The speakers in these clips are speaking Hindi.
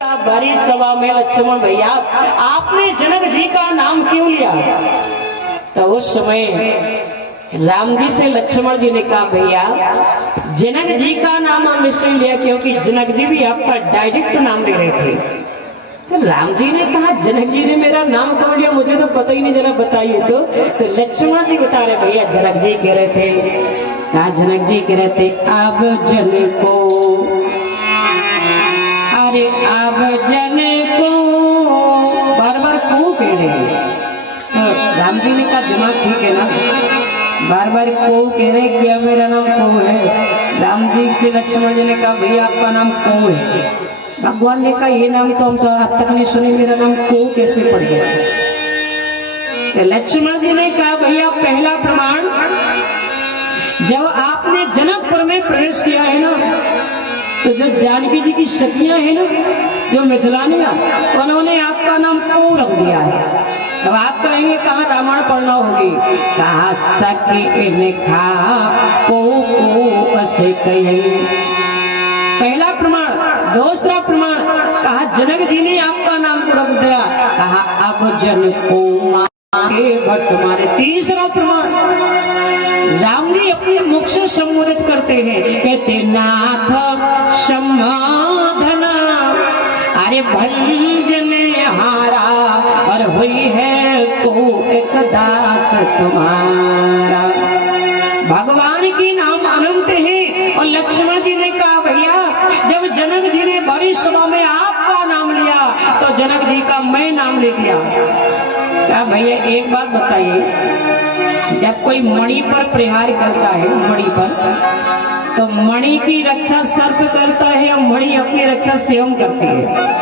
बड़ी सभा में लक्ष्मण भैया आपने जनक जी का नाम क्यों लिया? तो उस समय राम जी से लक्ष्मण जी ने कहा, भैया जनक जी का नाम हम इसलिए लिया क्योंकि जनक जी भी आपका डायरेक्ट नाम ले रहे थे। राम जी ने कहा, जनक जी ने मेरा नाम कौन लिया, मुझे तो पता ही नहीं, जरा बताइए। तो लक्ष्मण जी बता रहे, भैया जनक जी कह रहे थे, कहा जनक जी कह रहे थे, अब जन को, अरे अब जन को, बार बार को कह रहे हैं। तो राम जी ने कहा, दिमाग ठीक है ना, बार बार को कह रहे, क्या मेरा नाम को है? राम जी से लक्ष्मण जी ने कहा, भैया आपका नाम को है। भगवान ने कहा, ये नाम तो हम तो आज तक नहीं सुने, मेरा नाम को कैसे पड़ गया? तो लक्ष्मण जी ने कहा, भैया पहला प्रमाण, जब आपने जनकपुर में प्रवेश किया है ना, तो जो जानकी जी की सखियां है ना, जो मिथिलानियां, उन्होंने आपका नाम को रख दिया है। अब आप कहेंगे कहाँ रामायण पढ़ना होगी? कहा सखी ने खा को असे कहे, पहला प्रमाण। दूसरा प्रमाण, कहा जनक जी ने आपका नाम को रख दिया, कहा अब जन को मांगे भट्ट मारे। तीसरा प्रमाण, राम जी अपने मुख से संबोधित करते हैं, कहते नाथ समाधना, अरे भंजन हारा और हुई है को एक दास तुम्हारा। भगवान की नाम अनंत है। और लक्ष्मण जी ने कहा, भैया जब जनक जी ने बड़ी सभा में आपका नाम लिया तो जनक जी का मैं नाम ले लिया। क्या भैया एक बात बताइए, जब कोई मणि पर प्रहार करता है, मणि पर, तो मणि की रक्षा सर्प करता है या मणि अपनी रक्षा स्वयं करती है?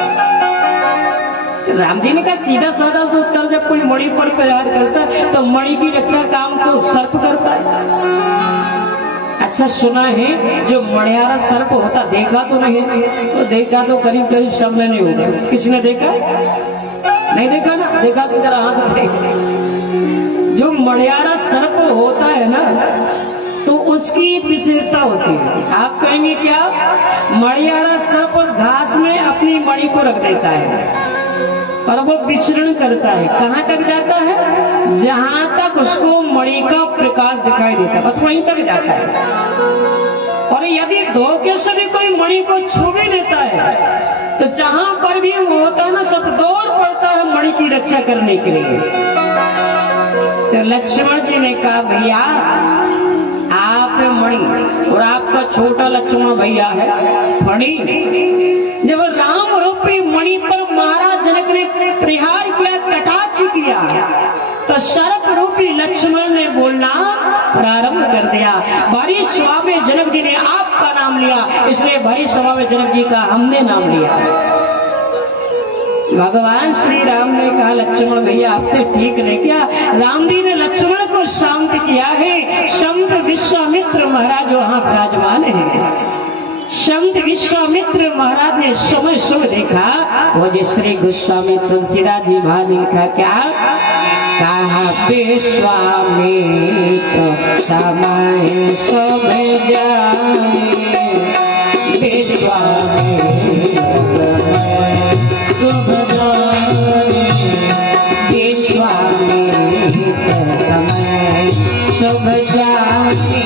राम जी ने कहा, सीधा साधा सा उत्तर, जब कोई मणि पर प्रहार करता है तो मणि की रक्षा काम तो सर्प करता है। अच्छा सुना है, जो मणियारा सर्प होता, देखा तो नहीं, तो देखा तो करीब करीब सब में नहीं होगा। किसी ने देखा? नहीं देखा ना? देखा तो जरा हाथ उठाए। जो मणियारा सर्प होता है ना, तो उसकी विशेषता होती है, आप कहेंगे क्या? मणियारा सर्प घास में अपनी मणि को रख देता है और वो विचरण करता है। कहाँ तक जाता है? जहां तक उसको मणि का प्रकाश दिखाई देता है, बस वहीं तक जाता है। और यदि धोखे से भी कोई मणि को छू भी लेता है, तो जहां पर भी वो होता है ना, सब दौड़ पड़ता है मणि की रक्षा करने के लिए। तो लक्ष्मण जी ने कहा, भैया आप मणि और आपका छोटा लक्ष्मण भैया है फणी। जब राम रूपी मणि पर महाराज जनक ने प्रहार किया, कटाक्ष किया, तो सर्प रूपी लक्ष्मण ने बोलना प्रारंभ कर दिया। बड़ी सभा में जनक जी ने आपका नाम लिया, इसलिए बड़ी सभा में जनक जी का हमने नाम लिया। भगवान श्री राम ने कहा, लक्ष्मण भैया आपने ठीक नहीं किया। राम जी ने लक्ष्मण को शांत किया है। संत विश्वामित्र महाराज वहां विराजमान है। संत विश्वामित्र महाराज ने समय शुभ देखा, वो जो श्री गोस्वामी तुलसीदास जी महाराज ने लिखा, क्या कहा? विश्वामित्र समय शुभ जाने, विश्वामित्र शुभ जाने, विश्वामित्र समय शुभ जाने,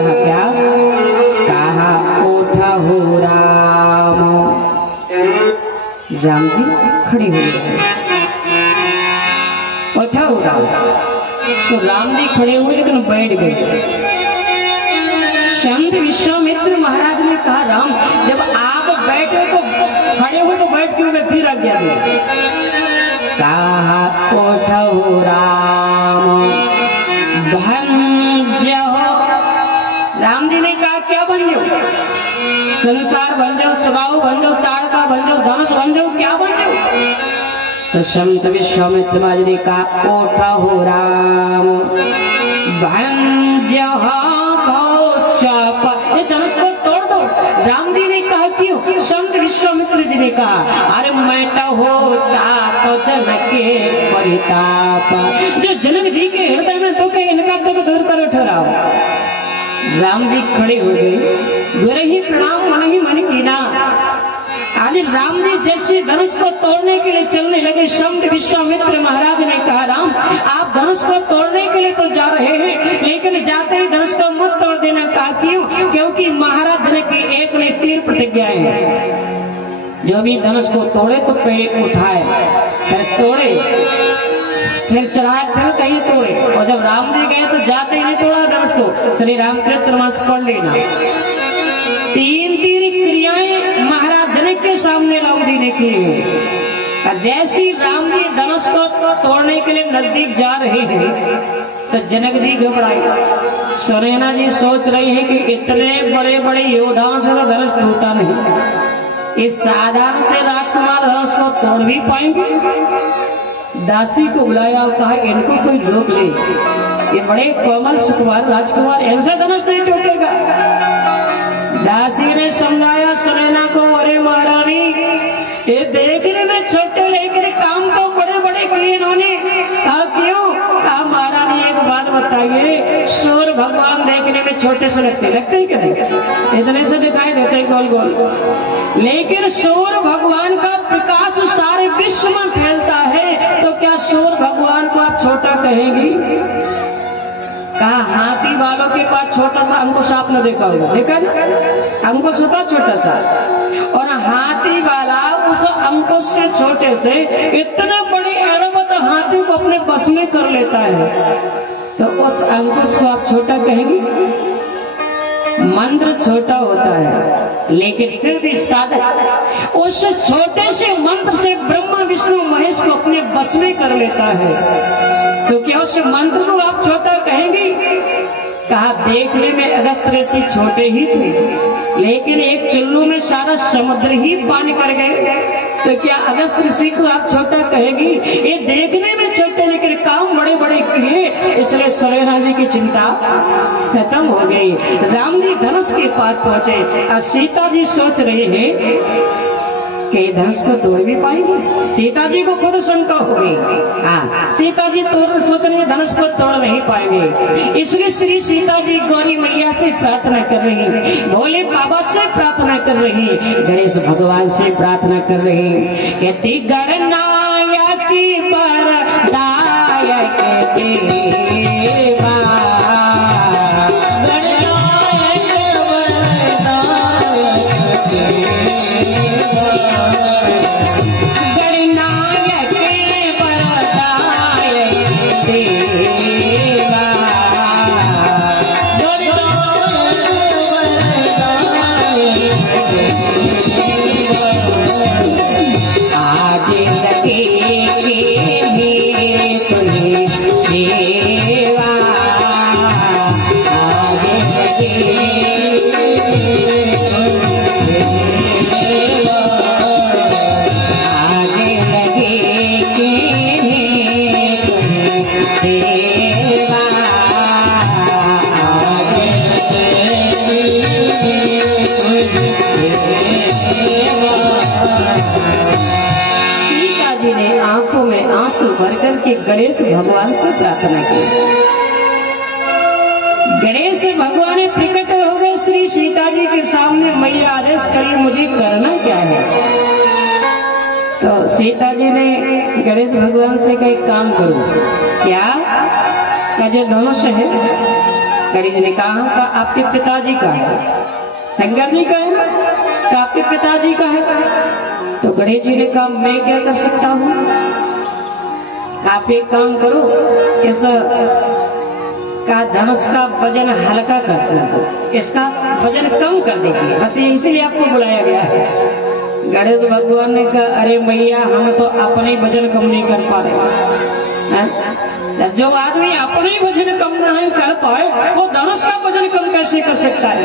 कहा क्या? कहा उठा हो राम। राम जी खड़े हो गए, उठा हो राम। तो राम जी खड़े हुए लेकिन बैठ गए। संत विश्वामित्र महाराज ने कहा राम जब आप बैठे तो खड़े हुए तो बैठ क्यों गए, फिर आज्ञा दे। कहा उठो राम भंजो। राम जी ने कहा क्या बन जाओ? संसार बन जाओ, स्वभाव बन जाओ, ताड़का बन जाओ, धनुष बन जाओ, क्या बन जाओ? तो संत विश्वामित्र महाराज ने कहा उठो राम भंजो ये धनुष को तोड़ दो। राम जी ने कहा क्यों? संत विश्वामित्र जी ने कहा अरे मैं होता तो जनक के परिताप, जो जनक जी के हृदय में दुख है इनका दुख दूर करो ठहराओ। राम जी खड़े हो गए, गुरु ही प्रणाम मन ही मन कीना। आदि राम जी जैसे धनुष को तोड़ने के लिए चलने लगे, संत विश्वामित्र महाराज ने कहा राम आप धनुष को तोड़ने के लिए तो जा रहे हैं लेकिन जाते ही धनुष को मत तोड़ देना। कहा क्यों? क्योंकि महाराज जनक की एक ने तीर प्रतिज्ञाएं हैं, जो भी धनुष को तोड़े तो पेड़ उठाए, फिर तोड़े, फिर चढ़ाए, फिर कहीं तोड़े। और जब राम जी गए तो जाते ही नहीं तोड़ा धनुष को। श्री रामचरितमानस पढ़ लेना, तीन तीन क्रियाएं महाराज जनक के सामने राम जी ने की। जैसी राम जी धनुष को तोड़ने के लिए नजदीक जा रहे हैं तो जनक जी घबराए। सुनैना जी सोच रही है कि इतने बड़े बड़े योद्धाओं से तो धनुष टूटा नहीं, इस साधारण से राजकुमार धनुष को तोड़ भी पाएंगे। दासी को बुलाया और कहा इनको कोई रोक ले, ये बड़े कोमल सुकुमार राजकुमार, ऐसा धनुष नहीं टूटेगा। दासी ने समझाया सुनैना को अरे महारानी ये देखने में छोटे लेकिन काम तो बड़े बड़े किए इन्होंने। कहा क्यों? कहा महारानी एक बात बताइए, सूर्य भगवान देखने में छोटे से लगते हैं कि नहीं? इतने से दिखाई देते हैं गोल गोल, लेकिन सूर्य भगवान का प्रकाश सारे विश्व में फैलता है, तो क्या सूर्य भगवान को आप छोटा कहेंगी? कहा हाथी वालों के पास छोटा सा अंकुश आपने देखा होगा, देखा ना? अंकुश होता छोटा सा, और हाथी वाला उस अंकुश से छोटे से इतने बड़ी ऐरावत हाथी को अपने बस में कर लेता है, तो उस अंकुश को आप छोटा कहेंगे? मंत्र छोटा होता है लेकिन फिर भी साधक उस छोटे से मंत्र से ब्रह्मा विष्णु महेश को अपने बस में कर लेता है, तो क्या उस मंत्र को आप छोटा कहेंगे? कहा देखने में अगस्त ऋषि छोटे ही थे लेकिन एक चुल्लू में सारा समुद्र ही पानी कर गए, तो क्या अगस्त ऋषि को आप छोटा कहेंगी? ये देखने में छोटे लेकिन काम बड़े बड़े किए, इसलिए सुनैना जी की चिंता खत्म हो गई। राम जी धनुष के पास पहुंचे और सीता जी सोच रही है कि धनुष को तोड़ भी पाएंगे। सीता जी को खुद शंका हो गई, हाँ सीता जी सोच रही है धनुष को तोड़ नहीं पाएंगे, इसलिए श्री सीता जी गौरी मैया से प्रार्थना कर रही, भोले बाबा से प्रार्थना कर रही, गणेश भगवान से प्रार्थना कर रही, कहती गणनायक वरदायक देवा, गणनायक वरदायक देवा, गणनायक वरदायक देवा, आगे लगे तुम्हें सेवा, आगे लगे आगे लगे तुम्हें सेवा, सीता जी ने आंखों में आंसू भरकर के गणेश भगवान से प्रार्थना की। गणेश भगवान प्रकट हो गए श्री सीता जी के सामने, मैया आदेश करिए मुझे करना क्या है? तो सीता जी ने गणेश भगवान से कहा काम करो, क्या का जो धनुष है गणेश जी ने कहा आपके पिताजी का है। शंकर जी का है ना, तो आपके पिताजी का है। तो गणेश जी ने कहा मैं क्या कर सकता हूँ, आप एक काम करो, इस का धनुष का वजन हल्का कर दो, इसका वजन कम कर दीजिए, बस इसीलिए आपको बुलाया गया है। गणेश भगवान ने कहा अरे मैया हम तो अपने वजन कम नहीं कर पा रहे हैं। जो आदमी अपने वजन कम नहीं कर पाए वो धनुष का वजन कम कैसे कर सकता है।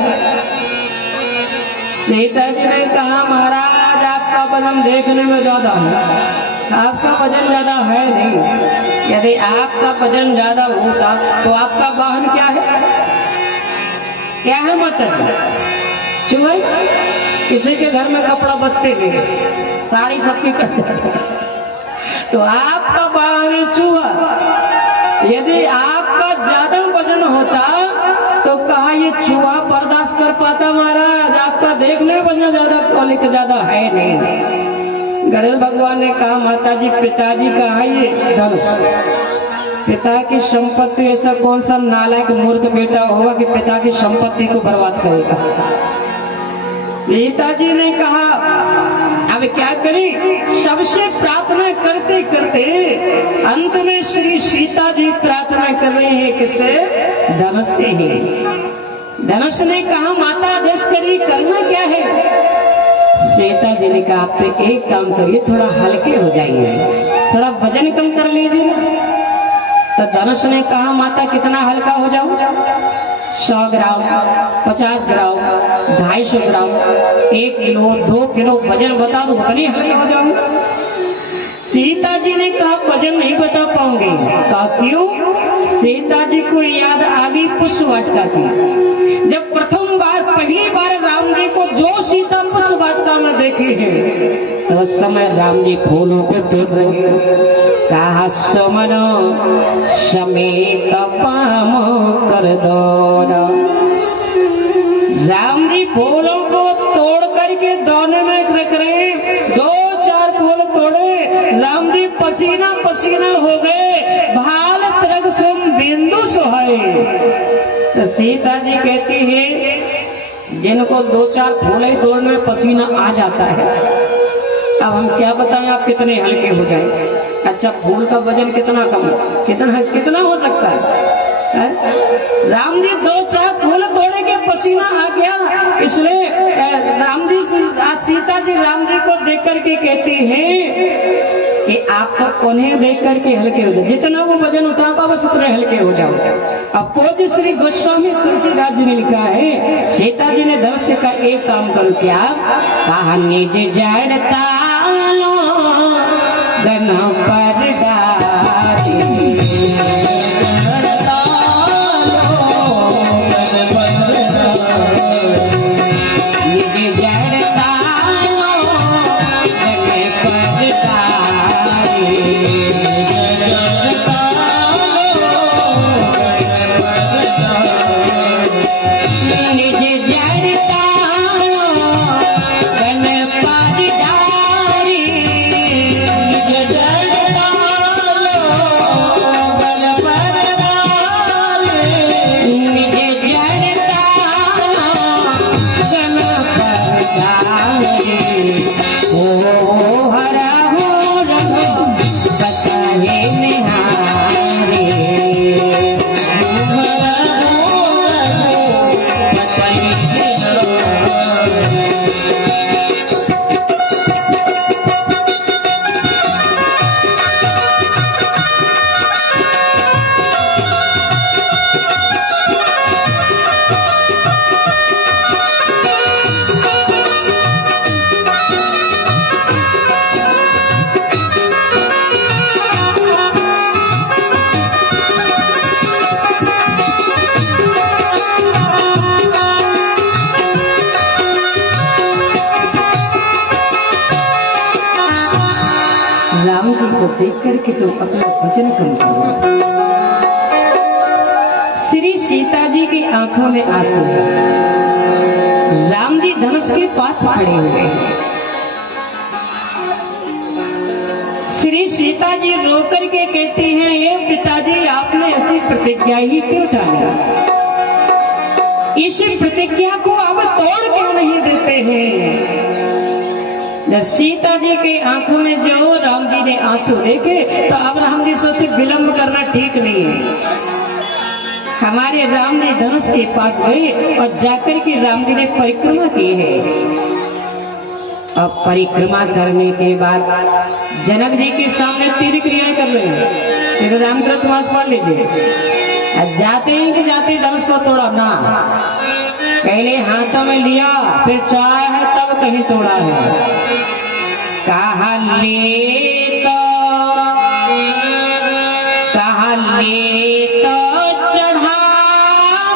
सीता जी ने कहा महाराज आपका वजन देखने में ज्यादा है, आपका वजन ज्यादा है नहीं। यदि आपका वजन ज्यादा होता तो आपका वाहन क्या है, क्या है मतलब चूहे। किसी के घर में कपड़ा बसते नहीं, साड़ी सबकी कट जाती, तो आपका वाहन चूहा। यदि आपका ज्यादा वजन होता तो कहा ये चूहा बर्दाश्त कर पाता महाराज, आपका देखने वजन ज्यादा कौलिक ज्यादा है नहीं। गणेश भगवान ने कहा माता जी पिताजी का है ये धनुष, पिता की संपत्ति, ऐसा कौन सा नालायक मूर्ख बेटा होगा कि पिता की संपत्ति को बर्बाद करेगा। सीता जी ने कहा अब क्या करें, सबसे प्रार्थना करते करते अंत में श्री सीता जी प्रार्थना कर रही है किससे, धनुष से ही। धनुष ने कहा माता आदेश करिए, करना क्या है। सीता जी ने कहा आप तो एक काम करिए, थोड़ा हल्के हो जाइए, थोड़ा वजन कम कर लीजिए। तो धनुष ने कहा माता कितना हल्का हो जाऊं, 100 ग्राम, 50 ग्राम, 250 ग्राम, 1 किलो, 2 किलो वजन बता दो, उतनी हल्के हो जाऊंगा। सीता जी ने कहा वजन नहीं बता पाऊंगे। कहा क्यों। सीता जी को याद आ गई पुष्प वाटिका की। जब प्रथम बार पहली बार राम जी को जो सीता पुष्प वाटिका में देखे हैं तो उस समय राम जी फूलों को तोड़ रहे। कहा सुमनो समेत पाम कर दो। राम जी फूलों को तोड़ करके दोनों में रख रहे, 2-4 फूल तोड़े, राम जी पसीना पसीना हो गए, भाल तरग से बिंदु सुहाए। तो सीता जी कहती है जिनको 2-4 फूल ही तोड़ने में पसीना आ जाता है, अब हम क्या बताएं आप कितने हल्के हो जाए। अच्छा फूल का वजन कितना कम, कितना हो सकता है। राम जी 2-4 फूल तोड़े के पसीना आ गया, इसलिए राम जी सीता जी राम जी को देख करके कहती हैं कि आप तो उन्हें देख करके हल्के हो जाओ, जितना वो वजन उठा पा बस उतने हल्के हो जाओ। अब पूज्य श्री गोस्वामी तुलसीदास जी ने लिखा है सीता जी ने धनुष का एक काम करो क्या, कहा निज जड़ता गन पर डाली। राम जी को देख करके तो अपना वजन कम करो। श्री सीता जी की आंखों में आंसू है। राम जी धनुष के पास खड़े हुए। श्री सीता जी रो करके कहती हैं ये पिताजी आपने ऐसी प्रतिज्ञा ही क्यों उठाई। इस प्रतिज्ञा को अब तोड़ क्यों नहीं देते हैं? जब सीता जी की आंखों में जो राम जी ने आंसू देखे तो अब राम जी सोचे विलंब करना ठीक नहीं है। हमारे राम ने धनुष के पास गए और जाकर के राम जी ने परिक्रमा की है। अब परिक्रमा करने के बाद जनक जी के सामने 3 क्रियाएं कर लेंगे। रामचरित मानस पढ़ लीजिए। जाते ही कि जाते धनुष को तोड़ा ना, पहले हाथों में लिया, फिर चाय है तब कहीं तोड़ा है। कहा ले तो चढ़ा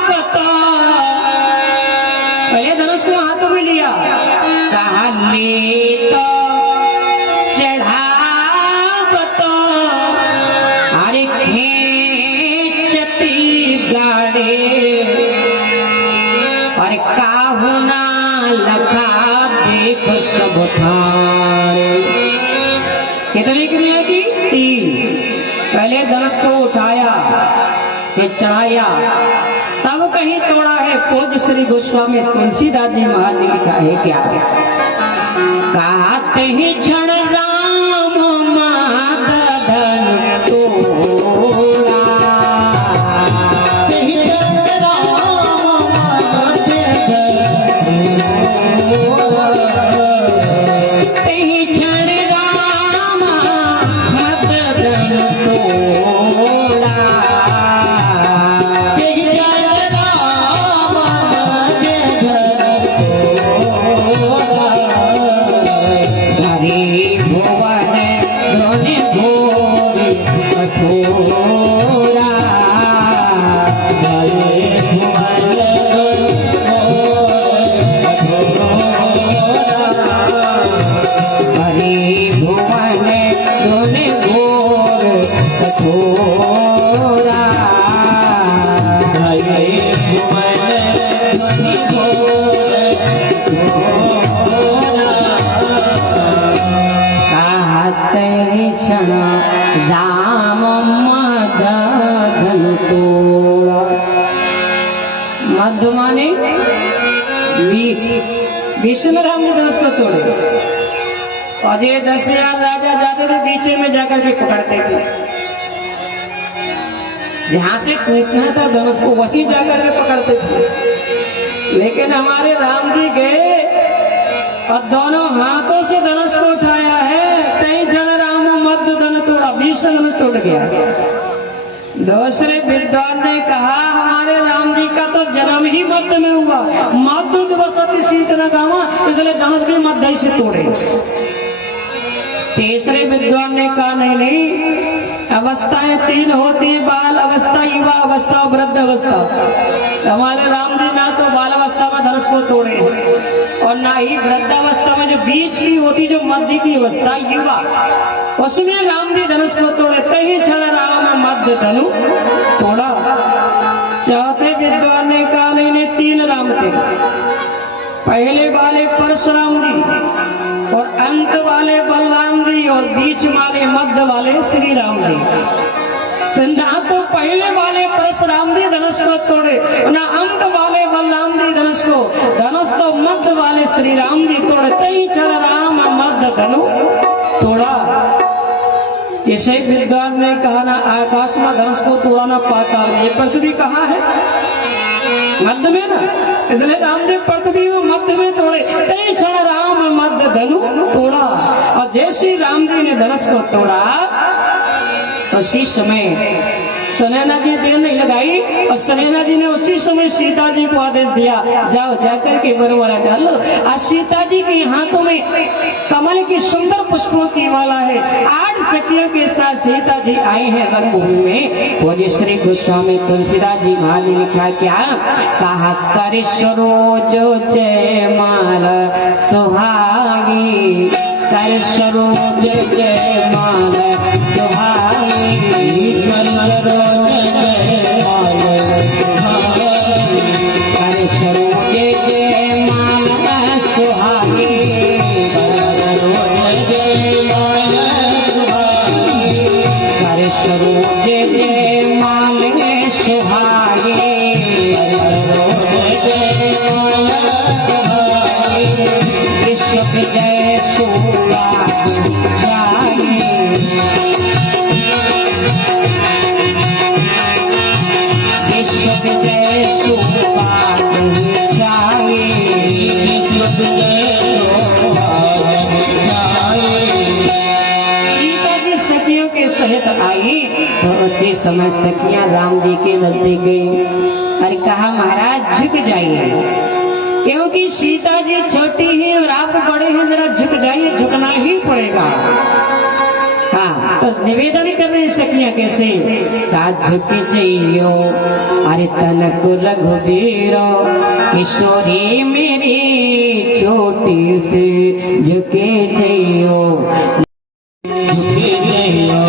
बता, पहले धनुष को हाथों में लिया, कहा ले तो चढ़ा बता, अरे खेचती गाड़े और काहू ना लखा देख सब ठाड़े। कितनी क्रिया की? 3। पहले धनुष को उठाया, फिर चढ़ाया, तब कहीं तोड़ा है। पूज्य श्री गोस्वामी तुलसीदास जी महाराज ने लिखा है क्या? कहते ही क्षण राम माधन तोड़ा, राम मदन तोड़ा। मध्य माने बीच, विष्णु राम ने धनुष को तोड़े और ये 10,000 राजा जाते थे बीच में जाकर के पकड़ते थे। जहां से टूटना था धनुष को वहीं जाकर के पकड़ते थे। लेकिन हमारे राम जी गए और दोनों हाथों से धनुष को उठाया है। तई जन राम मध्य धन तोड़ा, बीच धनुष टूट गया। दूसरे विद्वान ने कहा हमारे राम जी का तो जन्म ही मध्य में हुआ, मध्य दिवस शीत न गावा, इसलिए धनुष भी मध्य से तोड़े। तीसरे विद्वान ने कहा नहीं, अवस्थाएं 3 होती है, बाल अवस्था, युवा अवस्था, वृद्ध अवस्था। हमारे राम जी ना तो बाल अवस्था में धनुष को तोड़े और ना ही वृद्ध अवस्था में जो बीच की होती, जो मध्य की अवस्था युवा, उसमें राम जी धनुष को तोड़े। तही क्षण राम मध्य धनु तोड़ा। चौथे विद्वान ने कहा नहीं, 3 राम थे। पहले वाले परशुराम जी और अंत वाले बलराम जी और बीच वाले मध्य वाले श्री राम जी। तो ना तो पहले वाले परशुराम जी धनुष को तोड़े, ना अंत वाले बलराम जी धनुष को, धनुष तो मध्य वाले श्री राम जी तोड़े। तई क्षण राम मध्य धनु तोड़ा। इसे विद्वान ने कहा ना आकाश में धनुष को तोड़ा, ना पाताल में। ये पृथ्वी कहाँ है? मध्य में ना, इसलिए राम जी पृथ्वी में मध्य में तोड़े। तई क्षण राम मध्य धनु तोड़ा। और जैसे राम जी ने धनुष को तोड़ा उसी समय सुनैना जी देर नहीं लगाई और सुनैना जी ने उसी समय सीता जी को आदेश दिया, जाओ जाकर के बरवरा डालो। आज सीता जी के हाथों में कमल की सुंदर पुष्पों की माला है। 8 सखियों के साथ सीता जी आई हैं रंगभूमि में। बोले श्री गोस्वामी तुलसीदास जी महाराज ने लिखा क्या? कहा कर सरोज जय माला सुहागी, कर सरोज जय माला सुहागी, कर सरोज जय माला सुहागी, कर सरोज जय माला सुहागी, कर सरोज जय माला सुहागी, कर सरोज जय विश्व विजय सोया जाए, विश्व विजय सोया जाए, विश्व विजय सखियों के सहित आई तो उसी समय सखियां राम जी के नजदीक गई और कहा महाराज झुक जाइए, क्योंकि सीता जी छोटी है और आप बड़े हैं, जरा झुक जाइए, झुकना ही पड़ेगा। हाँ, तो निवेदन कर रहे सखियां कैसे, का झुक जाइयो अरे तनक रघुवीर, किशोरी मेरी छोटी से झुके जाइयो, झुके जाइयो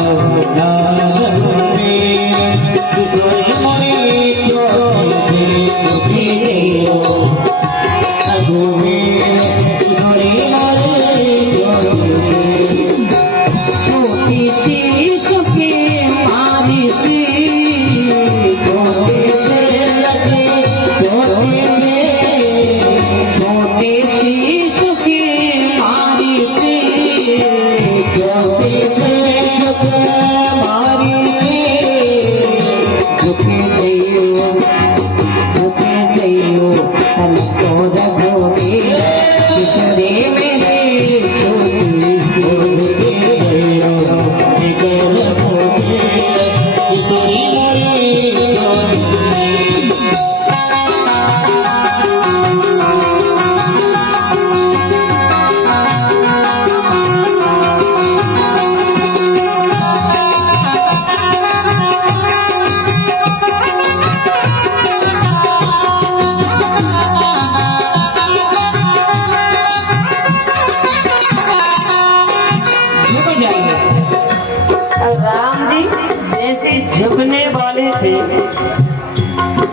झुकने वाले थे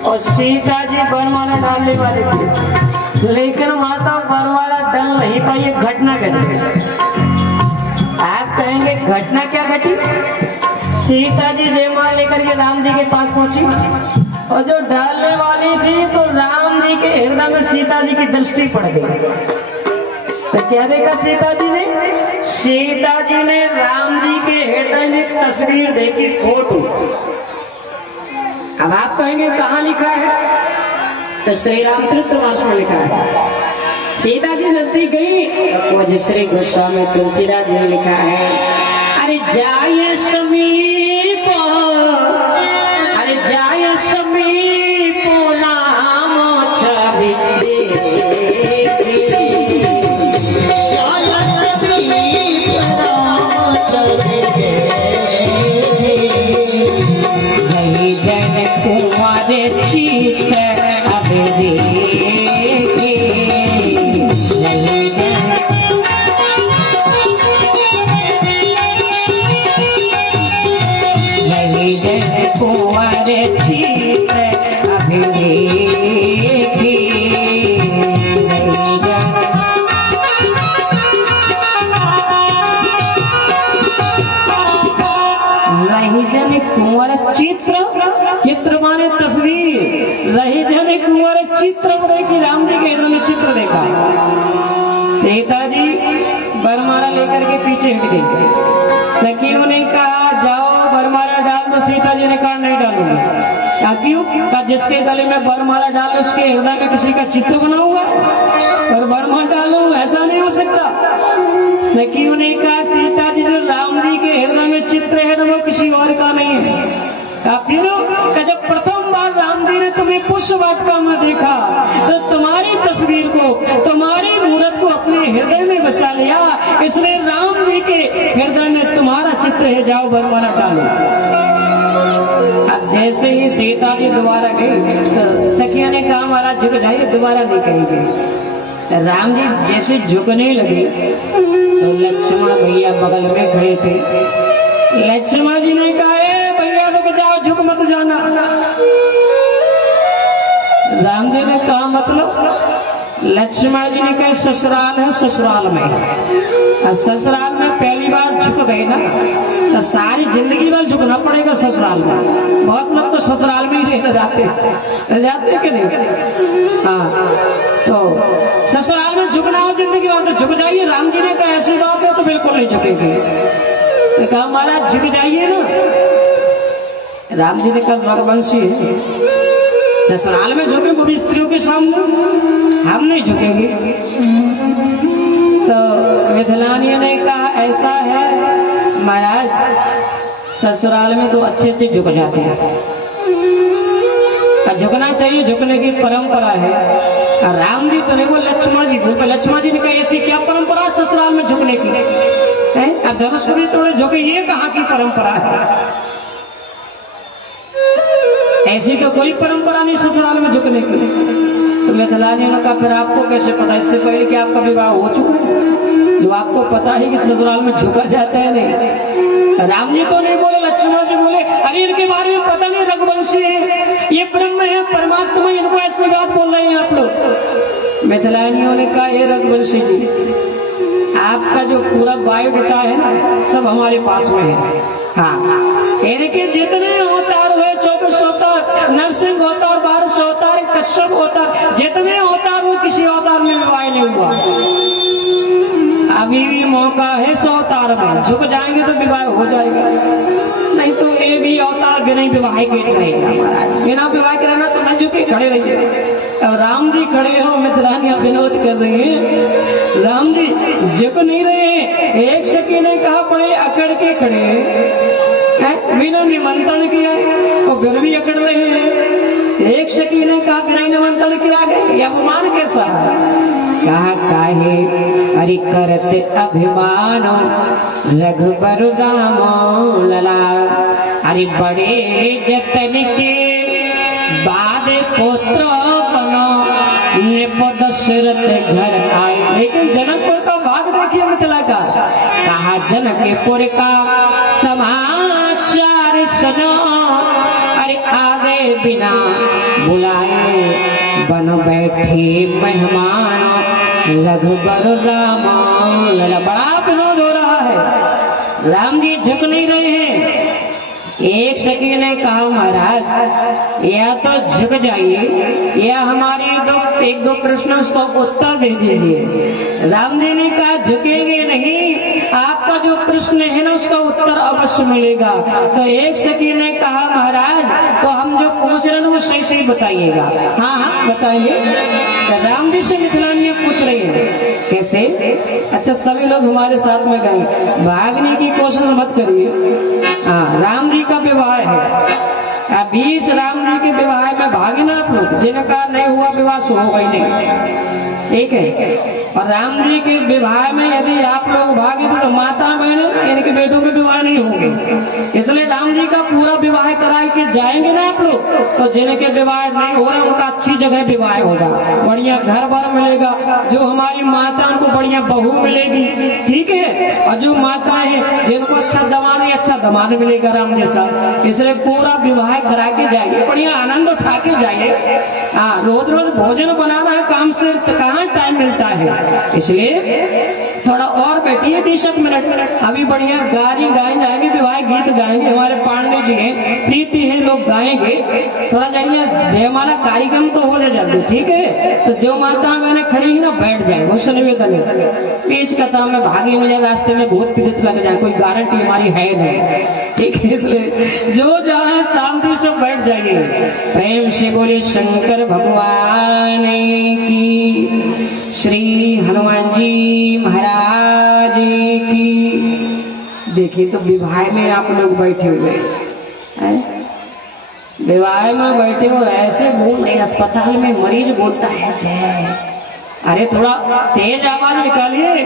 और सीता जी बनमाला डालने वाले थे, लेकिन माता बनमाला डाल नहीं पाई, एक घटना घटी। आप कहेंगे घटना क्या घटी? सीता जी जयमाल लेकर के राम जी के पास पहुंची और जो डालने वाली थी तो राम जी के हृदय में सीता जी की दृष्टि पड़ गई। तो क्या देखा सीता जी ने? सीता जी ने राम जी के हृदय में तस्वीर देखी, फोटो। अब आप कहेंगे कहाँ लिखा है? तो श्री रामचरितमानस में लिखा है। सीता जी नजदीक गई, वो श्री गोस्वामी तुलसीदास जी ने लिखा है, अरे जाय समीप, अरे जाय समीप नाम छवि चित्र माने तस्वीर, रही जने कुंवर चित्र देखी, राम जी के हृदय में चित्र देखा। सीता जी बरमाला लेकर के पीछे हट गई। सखियों ने कहा जाओ बरमाला डाल दो, सीता जी ने कहा नहीं डालूंगी। क्या क्यों? कहा जिसके गले में बरमाला डालो उसके हृदय में किसी का चित्र बनाऊंगा और बरमाला डालू, ऐसा नहीं हो सकता। सखियों ने कहा सीता जी जो राम जी के हृदय में चित्र है ना वो किसी और का नहीं है। फिर जब प्रथम बार राम जी ने तुम्हें पुष्प वाटिका में देखा तो तुम्हारी तस्वीर को, तुम्हारी मूर्त को अपने हृदय में बसा लिया, इसलिए राम जी के हृदय में तुम्हारा चित्र है, जाओ बरमाला डालो। अब जैसे ही सीता जी दोबारा गई तो सखिया ने कहा महाराज झुक जाइए, दोबारा नहीं कहेंगे। राम जी जैसे झुकने लगे तो लक्ष्मण भैया बगल में खड़े थे। लक्ष्मण जी ने कहा भैया रुक जाओ, झुक मत जाना। राम जी ने कहा मतलब? लक्ष्मण जी ने कहा ससुराल है, ससुराल में और ससुराल में पहली बार झुक गए ना तो सारी जिंदगी भर झुकना पड़ेगा ससुराल में। बहुत लोग तो ससुराल में ही रह जाते कि नहीं। हाँ, तो ससुराल में झुकना हो जिंदगी भर तो झुक जाइए। राम जी ने कहा ऐसी बात है तो बिल्कुल नहीं झुकेंगे। तो कहा महाराज झुक जाइए ना। राम जी ने कहा रघुवंशी है, ससुराल में झुके वो भी स्त्रियों के सामने, हम नहीं झुकेंगे। तो मिथिलानी ने कहा ऐसा है महाराज, ससुराल में तो अच्छे अच्छे झुक जाते हैं, झुकना चाहिए, झुकने की परंपरा है। राम जी तो नहीं, वो लक्ष्मण जी बोल। लक्ष्मण जी ने कहा ऐसी क्या परंपरा ससुराल में झुकने की है? धनुष को भी थोड़े झुके, ये कहाँ की परंपरा है? ऐसी तो कोई परंपरा नहीं ससुराल में झुकने की। तो मिथिलानी ने कहा फिर आपको कैसे पता, इससे पहले कि आपका विवाह हो चुका है, जो आपको पता है कि ससुराल में झुका जाता है? नहीं। राम जी तो नहीं बोले, लक्ष्मण जी बोले अरे इनके बारे में पता नहीं, रघुवंशी है, ये ब्रह्म है, परमात्मा, इनको ऐसी बात बोल रहे हैं आप लोग। मिथिलानियों ने कहा हे रघुवंशी जी, आपका जो पूरा बायोडाटा है ना सब हमारे पास में है। हाँ, इनके जितने अवतार हुए, 24 अवतार, नरसिंह अवतार, 12 अवतार, कश्यप अवतार, जितने अवतार हुए किसी अवतार में विवाह नहीं हुआ। अभी भी मौका है 100 अवतार में, झुक जाएंगे तो विवाह हो जाएगा, नहीं तो ये भी अवतार बिना विवाह के रहेगा। महाराज बिना विवाह के रहना तो न झुके, खड़े रहिए। अब राम जी खड़े हो, मिथिलानियां विनोद कर रही है, राम जी झुक नहीं रहे। एक सखी ने कहा पड़े अकड़ के खड़े, बिना निमंत्रण किया वो फिर भी अकड़ रहे हैं। एक सखी ने कहा बिना निमंत्रण किया गए, अपमान कैसा? कहा काहे अरे करते अभिमानो रघुबर राम लला, अरे बड़े जतन के बाद पुत्र बनो, ये दशरथ घर आए। लेकिन जनकपुर का भाग देखिए मिथिला का, कहा जनकपुर का समाचार सुनो, अरे आगे बिना बुलाए बन बैठे मेहमान रघुबर राम लला। बड़ा विनोद हो रहा है, राम जी झुक नहीं रहे हैं। एक सखी ने कहा महाराज या तो झुक जाइए या हमारी एक दो प्रश्न उसको उत्तर दे दीजिए। राम जी ने कहा झुकेंगे नहीं, आपका जो प्रश्न है ना उसका उत्तर अवश्य मिलेगा। तो एक सखी ने कहा महाराज तो हम जो पूछ रहे हैं वो सही सही बताइएगा। हाँ हाँ बताइए। तो राम जी से मिथिलानियां पूछ रही है कैसे? अच्छा सभी लोग हमारे साथ में गए, भागने की कोशिश मत करिए। हाँ, राम जी का विवाह है, बीच राम जी के विवाह में भागी ना आप लोग, जिनका नहीं हुआ विवाह सो होगा ही नहीं, ठीक है। और राम जी के विवाह में यदि आप लोग भागे तो माता बहन इनके बेटों के विवाह नहीं होंगे, इसलिए राम जी का पूरा विवाह करा के जाएंगे ना आप लोग, तो जिनके विवाह नहीं हो रहा उनका अच्छी जगह विवाह होगा, बढ़िया घर बार मिलेगा, जो हमारी माता उनको बढ़िया बहू मिलेगी, ठीक है। और जो माता है जिनको अच्छा दमाद नहीं, अच्छा दमाद मिलेगा राम जैसा, इसलिए पूरा विवाह करा के जाइए, बढ़िया आनंद उठा के जाइए। हाँ, रोज रोज भोजन बनाना है काम से कहाँ टाइम मिलता है, इसलिए थोड़ा और बैठिए 20 मिनट, अभी बढ़िया गाने गाए जाएंगे, विवाह गीत गाएंगे, हमारे पांडे जी हैं, प्रीति है, लोग गाएंगे, थोड़ा जाइए देवमाला कार्यक्रम तो हो जाए, ठीक है। तो जो माता मैंने खड़ी ही ना बैठ जाए, वो निवेदन है, बीच कथा में भागी मिले, रास्ते में भूत पीड़ित लग जाए, कोई गारंटी हमारी है नहीं, ठीक है। इसलिए जो जहाँ शांति से बैठ जाइए। प्रेम से बोले शंकर भगवान की, श्री हनुमान जी महाराज की। देखिए तो विवाह में आप लोग बैठे हुए हैं, विवाह में बैठे हो, ऐसे बोल रहे, अस्पताल में मरीज बोलता है जय, अरे थोड़ा तेज आवाज निकालिए।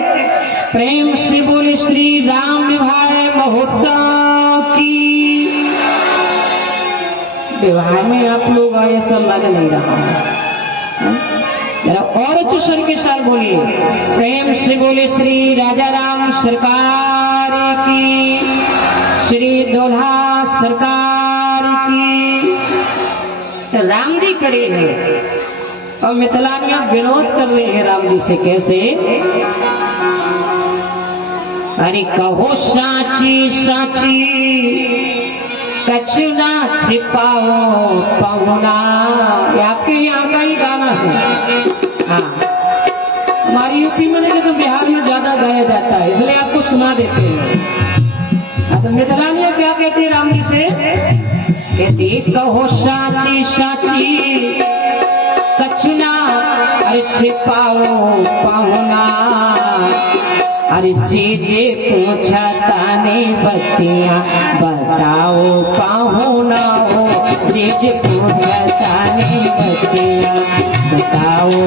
प्रेम से बोले श्री राम विवाह महोत्सव की। विवाह में आप लोग आए, ऐसा लग नहीं रहा है, जरा और अच्छे स्वर के साथ बोलिए। प्रेम से बोले श्री राजा राम सरकार की, श्री दोल्हा सरकार की। राम जी खड़े हैं, और मिथिलानिया विनोद कर रहे हैं राम जी से कैसे। अरे कहो साची साची कछु ना छिपाओ पहुना, ये आपके यहाँ का ही गाना है। हाँ, हमारी यूपी में नहीं तो बिहार में ज्यादा गाया जाता है, इसलिए आपको सुना देते हैं। तो मिथिलानिया क्या कहते हैं राम जी से, कहते कहो साची साची कछु ना अरे छिपाओ पहुना, अरे जे पूछा ताने बतिया बताओ पाहुना हो, जे पूछा ताने बतिया बताओ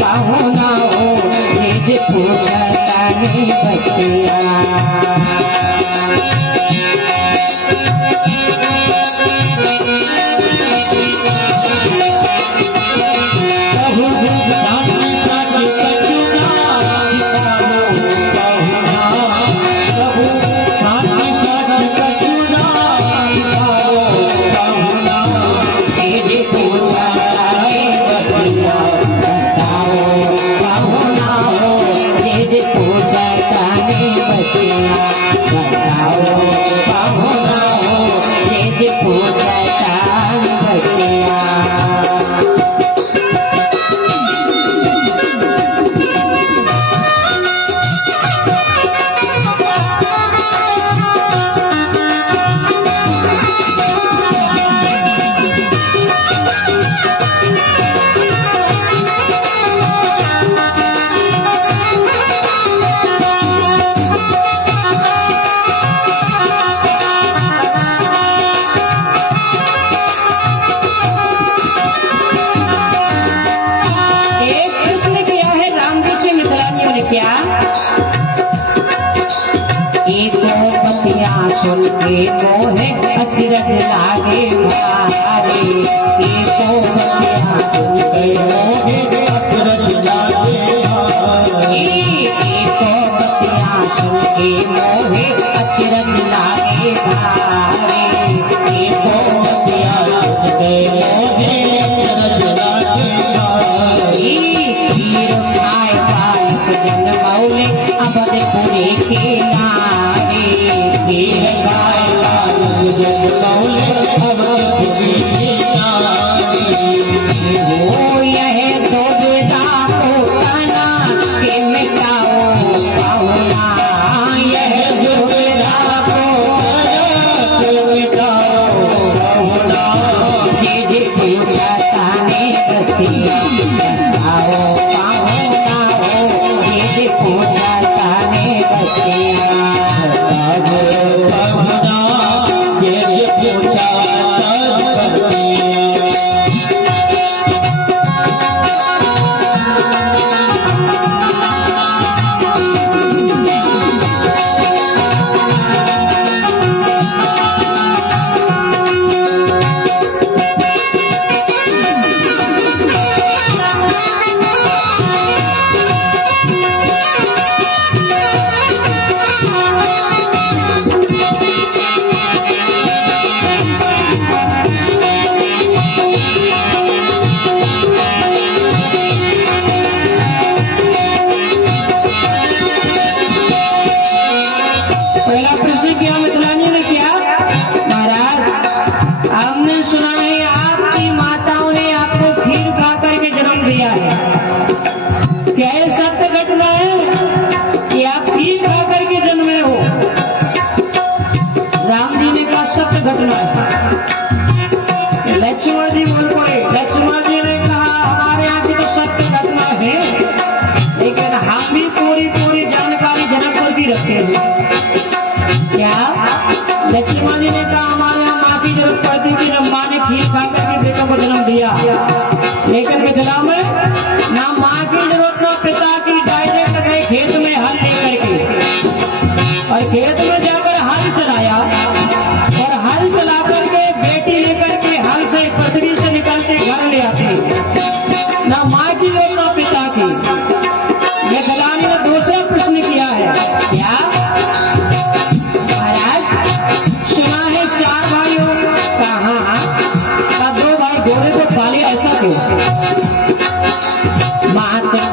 पाहुना हो, जे पूछा ताने बतिया। सुन के मोहे अचरज लागे भारे, एको बतिया सुन के मोहे अचरज लागे भारे, एको बतिया सुन के मोहे अचरज लागे भारे, एको बतिया सुन के मोहे अचरज लागे भारे। खीर खाए बालक जन्मौले अवधपुरी के नारे, खीर खाए बालक जन्मौले अवधपुरी के नारे। हो यह दो बेटा पोताना के मिटाओ पाहुना, यह दो बेटा पोताना के मिटाओ पाहुना, जे पूछा ताने बतिया बताओ पाहुना हो, जे पूछा ताने बतिया बताओ पाहुना, जे पूछा ताने बतिया।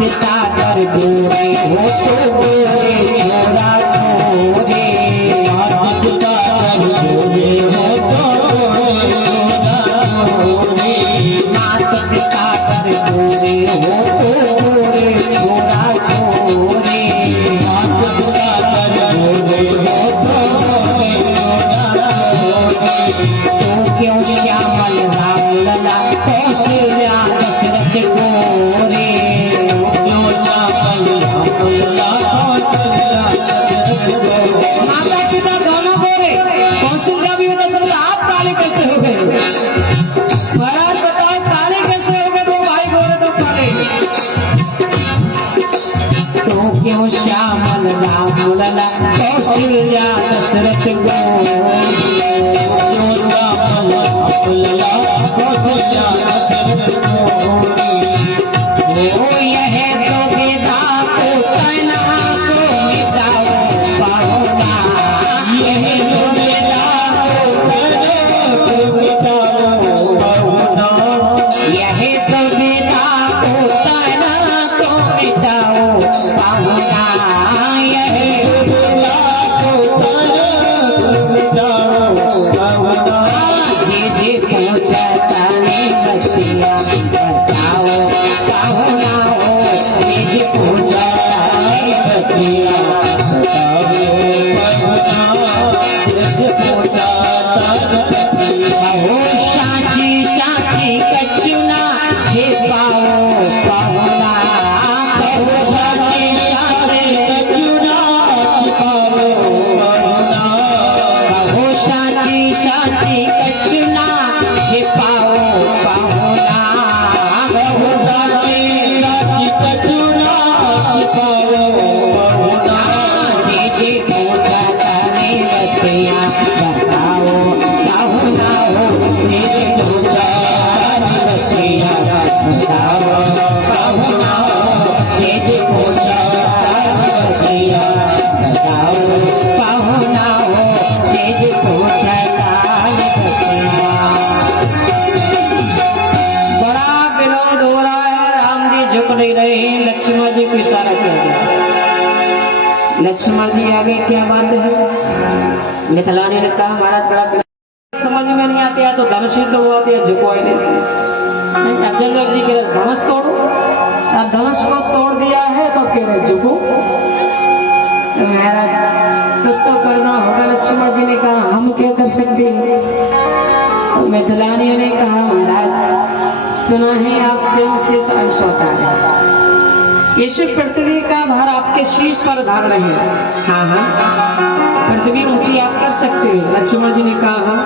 पिता कर गोरे हो तो गोरे छोरा छोरे, माता पिता कर गोरे हो तो छोरा छोरे, माता पिता कर गोरे हो तो गोरे छोरा छोरे, माता पिता कर गोरे हो तो छोरा छोरे। तो क्यों श्यामल राम लला कौशल्या दशरथ गोरे, क्यों श्यामल राम लला कौशल्या दशरथ गोरे। माता पिता दोनों गोरे, कौशल्या भी होता चलता, आप काले कैसे हो गए? महाराज बताओ काले कैसे हो गए? दो भाई गोरे तो काले। तो क्यों श्यामल राम लला कौशल्या दशरथ गोरे, क्यों श्यामल राम लला कौशल्या दशरथ गोरे। ओ यह तो वेदा को तना को मिटाओ पाहुना, यह तो वेदा को तना को मिटाओ पाहुना, यह तो वेदा को तना को मिटाओ पाहुना, यह वेदा को तना को मिटाओ पाहुना। जे पहुंचता ने बतिया बताओ पाहुना हो, जे पहुंचता ने बतिया हो, साची साची कचुना जे पाओ पाहुना, हो साची साची कचुना हो, साची साची कचुना जे पाओ पाहुना, हो साची साची कचुना जे पहुंचता ने बतिया बताओ पाहुना हो, जे पहुंचता ने बतिया बताओ पाहुना हो, जे पहुंचता ने बतिया बताओ पाहुना हो, जे पहुंचता ने बतिया। बड़ा विनोद हो रहा है, राम जी झुक नहीं रहे हैं, लक्ष्मण जी को इशारा कर दिया। लक्ष्मण जी आगे क्या बात है? मिथिलानी ने कहा महाराज बड़ा समझ में नहीं आते, या तो धनुष ही तो हुआ या झुको ही नहीं। अजंगल जी कह रहे धनुष तोड़ो, अब धनुष को तोड़ दिया है तो कह रहे झुको। तो महाराज कुछ तो करना होगा। लक्ष्मण जी ने कहा हम क्या कर सकते हैं? तो मिथिलानी ने कहा महाराज सुना है आज से अंश होता है, इस पृथ्वी का भार आपके शीश पर धारण है। हाँ हाँ पृथ्वी ऊंची आप कर सकते हैं। लक्ष्मण जी ने कहा हाँ।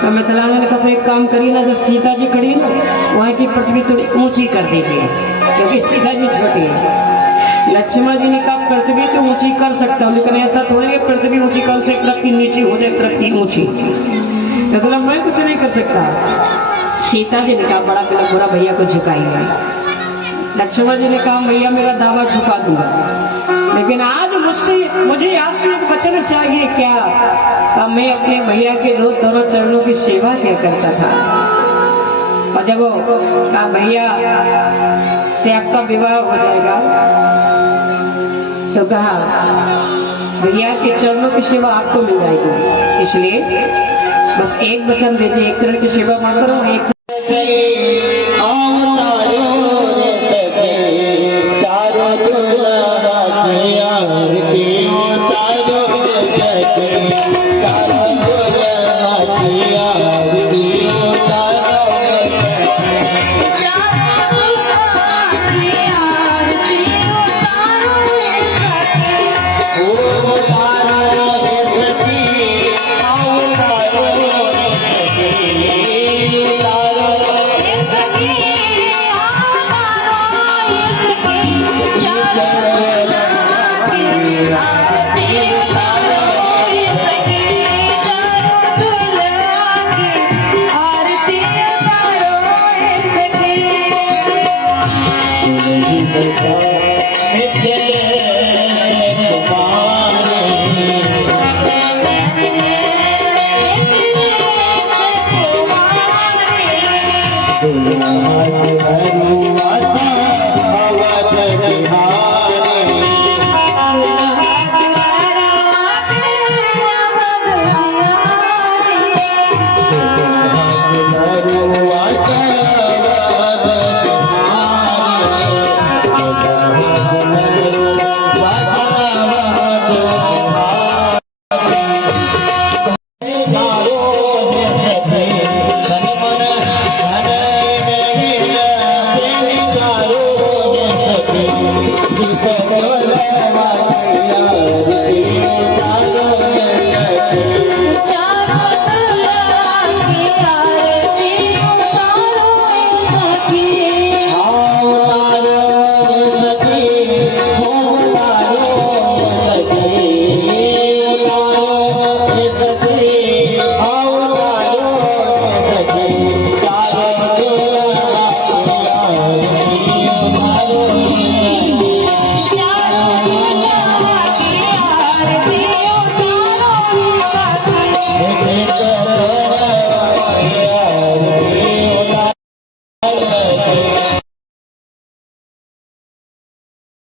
तो मिथिलानी ने कहा तो एक काम करिए ना, जब सीता जी खड़ी ना वहाँ की पृथ्वी थोड़ी ऊंची कर दीजिए, क्योंकि सीता जी छोटी है। लक्ष्मण जी ने कहा पृथ्वी तो ऊंची कर सकता हूँ, लेकिन ऐसा थोड़ी है पृथ्वी ऊंची कर से पृथ्वी नीची हो जाए, पृथ्वी ऊंची, मतलब मैं कुछ नहीं कर सकता। सीता जी ने कहा बड़ा बुरा भैया को झुकाइए। लक्ष्मण जी ने कहा भैया मेरा दावा झुका दूंगा, लेकिन आज मुझे आपसे एक वचन चाहिए। क्या? मैं अपने भैया के दोनों चरणों की सेवा क्या करता था, और जब वो कहा भैया से आपका विवाह हो जाएगा, तो कहा भैया के चरणों की सेवा आपको मिल जाएगी, इसलिए बस एक वचन दीजिए, एक चरण की सेवा मत करो, एक Hare दीप ज्वलवा